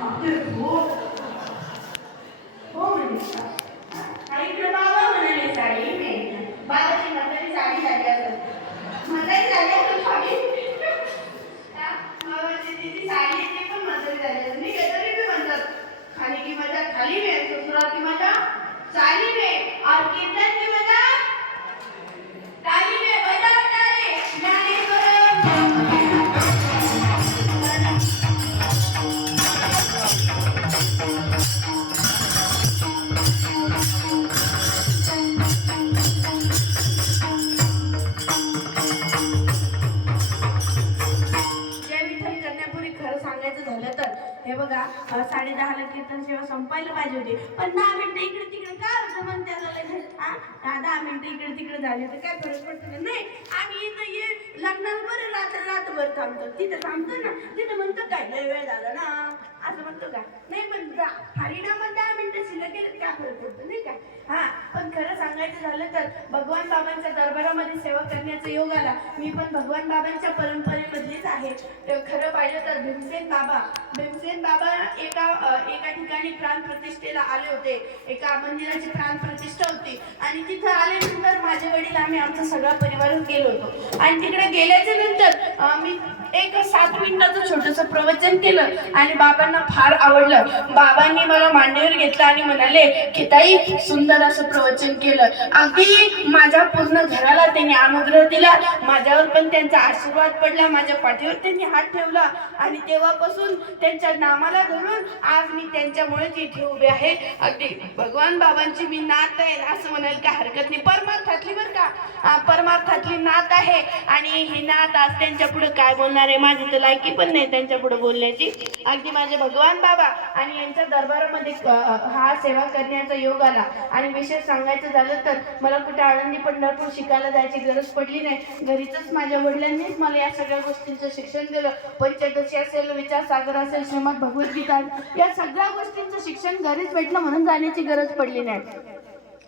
हो हो म्हणजे आणि इकडे बाबा म्हणाले साडी नाही बाबाची म्हातारी साडी झाली असत म्हातारी झाली असत साडी बाबाची तिची साडी ती पण म्हातारी झाली असत नाही का तरी बी म्हणतात खाली की मजा खाली में ससुराल की मजा साली में और कीर्तन की मजा ताली में बजा ताली ज्ञानेश्वर हे बघा 10:30ला कीर्तन सेवा संपायला पाहिजे होती पण 10 मिनिटं इकडे तिकडे काय होतं मग त्याला लगेच 10 मिनिटं इकडे तिकडे झाले तर काय फरक पडतो नाही आम्ही इथं ये लग्नाला बरं रात्रभर थांबतो तिथं थांबतो ना तिथं म्हणतो काय लय वेळ झाला ना असं म्हणतो का नाही पण हरिणामध्ये 10 मिनिटं शिल्लक केलं काय फरक पडतो नाही का पण खरं सांगायचं झालं तर भगवान बाबांच्या दरबारामध्ये सेवा करण्याचा योग आला मी पण भगवान बाबांच्या परंपरेमधलीच आहे खरं पाहिलं तर भीमसेन बाबा एका ठिकाणी प्राण प्रतिष्ठेला आले होते एका मंदिराची प्राण प्रतिष्ठा होती आणि तिथं आल्यानंतर माझे वडील आम्ही आमचा सगळा परिवार गेलो होतो आणि तिकडे गेल्याच्या नंतर मी एक 7 मिनिटाचं छोटंसं प्रवचन केलं आणि बाबांना फार आवडलं बाबांनी मला मांडीवर घेतलं आणि म्हणाले की ताई सुंदर असं प्रवचन केलं अगदी माझ्या पूर्ण घराला त्यांनी अनुग्रह दिला माझ्यावर पण त्यांचा आशीर्वाद पडला माझ्या पाठीवर त्यांनी हात ठेवला आणि तेव्हापासून त्यांच्या नामाला धरून आज मी त्यांच्यामुळेच इथे उभे आहे अगदी भगवान बाबांची मी नात आहे असं म्हणायला काय हरकत नाही परमार्थातली बरं का परमार्थातली नात आहे आणि ही नात आज त्यांच्या पुढे काय बोलणार माझी तर लायकी पण नाही त्यांच्या पुढे बोलण्याची अगदी माझे भगवान बाबा आणि यांच्या दरबारामध्ये हा सेवा करण्याचा योग आला आणि विशेष सांगायचं झालं तर मला कुठे आळंदी पंढरपूर शिकायला जायची गरज पडली नाही घरीच माझ्या वडिलांनीच मला या सगळ्या गोष्टींचं शिक्षण दिलं पंचदशी असेल विचारसागर असेल श्रीमद भगवद्गीता या सगळ्या गोष्टींचं शिक्षण घरीच भेटलं म्हणून जाण्याची गरज पडली नाही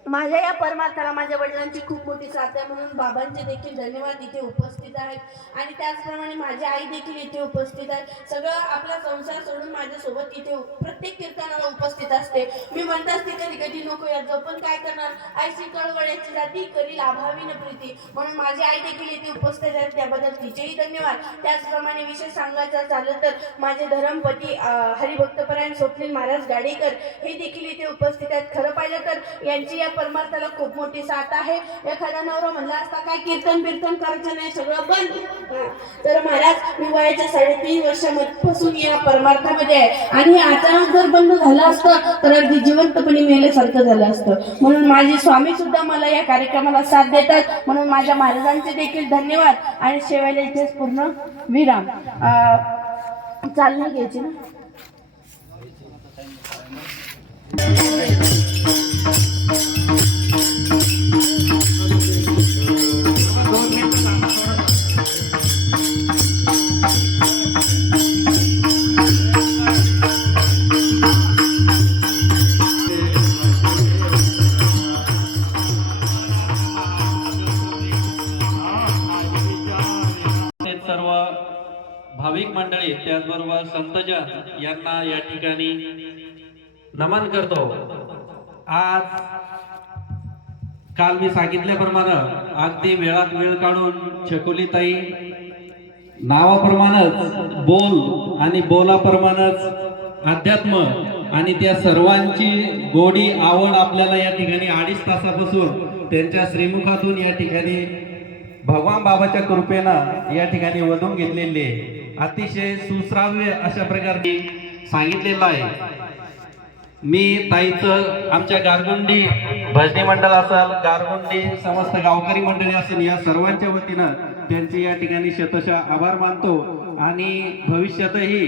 माझ्या या परमार्थाला माझ्या वडिलांची खूप मोठी साथ आहे म्हणून बाबांचे देखील धन्यवाद इथे उपस्थित आहेत आणि त्याचप्रमाणे माझी आई देखील इथे उपस्थित आहे सगळं आपला संसार सोडून माझ्यासोबत इथे प्रत्येक कीर्तनाला उपस्थित असते मी म्हणत असते कधी कधी नको यात पण काय करणार आईची कळवळ्याची जाती करील अभावी न प्रीती म्हणून माझी आई देखील इथे उपस्थित आहेत त्याबद्दल तिचेही धन्यवाद त्याचप्रमाणे विशेष सांगायचं झालं तर माझे धर्मपती हरिभक्तपरायण स्वप्नील महाराज गाडेकर हे देखील इथे उपस्थित आहेत खरं पाहिलं तर यांची या परमार्थाला खूप मोठी साथ आहे एखादा नवरा म्हणला असता काय कीर्तन करायचं नाही सगळं बंद तर महाराज मी वयाच्या 3.5 वर्षापासून या परमार्थामध्ये आहे आणि अचानक जर बंद झालं असतं तर अगदी जिवंतपणे मेल्यासारखं झालं असतं म्हणून माझे स्वामी सुद्धा मला या कार्यक्रमाला साथ देतात म्हणून माझ्या महाराजांचे देखील धन्यवाद आणि शेवायला इथेच पूर्ण विराम चालना घ्यायची ना भाविक मंडळी त्याचबरोबर संतजन यांना या ठिकाणी नमन करतो आज काल मी सांगितल्याप्रमाणे अगदी वेळात वेळ काढून छकुलीताई नावाप्रमाणेच बोल आणि बोलाप्रमाणेच अध्यात्म आणि त्या सर्वांची गोडी आवड आपल्याला या ठिकाणी 2.5 तासापासून त्यांच्या श्रीमुखातून या ठिकाणी भगवान बाबाच्या कृपेनं या ठिकाणी वधून घेतलेले अतिशय सुश्राव्य अशा प्रकारे सांगितलेलं आहे मी ताईचं आमच्या गारगुंडी भजनी मंडळ असेल गारगुंडी समस्त गावकरी मंडळी असेल या सर्वांच्या वतीनं त्यांचे या ठिकाणी शतशः आभार मानतो आणि भविष्यातही